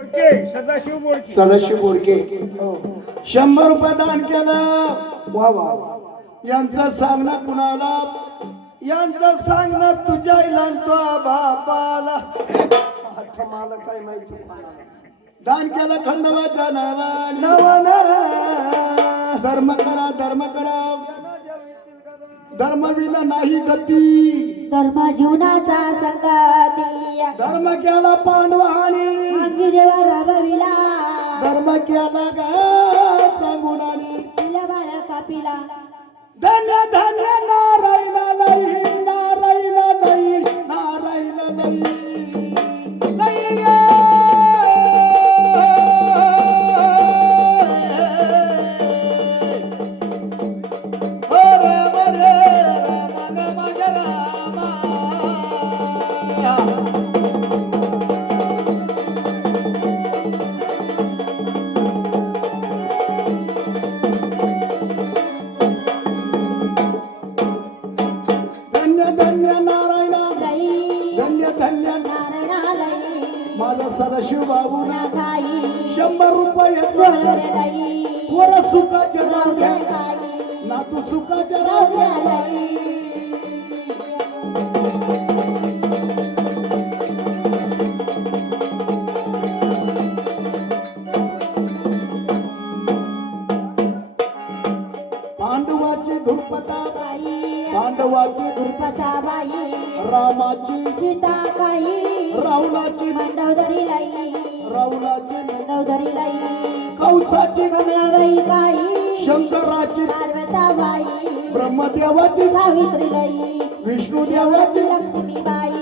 सदाशिव बोडके 100 रुपये दान केलं. वा वा यांचा सांगणं कुणाला, यांचा सांगणं तुझ्या इलांतो बापाला. आता मला काय माहिती. दान केलं खंडोबाच्या नावाने. धर्म करा धर्म करा, धर्मविना नाही गती. धर्म जीवनाचा संगती. धर्म केला पांडवानी, देवा राबविला. धर्म केला गाचा गुणानी, तिला बाळा कापिला. धन्य धन्य नारायण लई, नारायण लई, नारायण लई. माझा सदाशिव बाबू 100 रुपये वर सुखाचे राहू द्या ना, तू सुखाचे राहू द्या. पांडवाची धुरपता, पांडवाची धुरपता बाई. रामाची सीता काही, रावणाची मंडोदरी लाई. रावणाची मंडोदरी लाई. कौसाची कमलाबाई बाई. शंकराची पार्वताबाई. ब्रह्मदेवाची सावित्री लाई. विष्णुदेवाची लक्ष्मी बाई.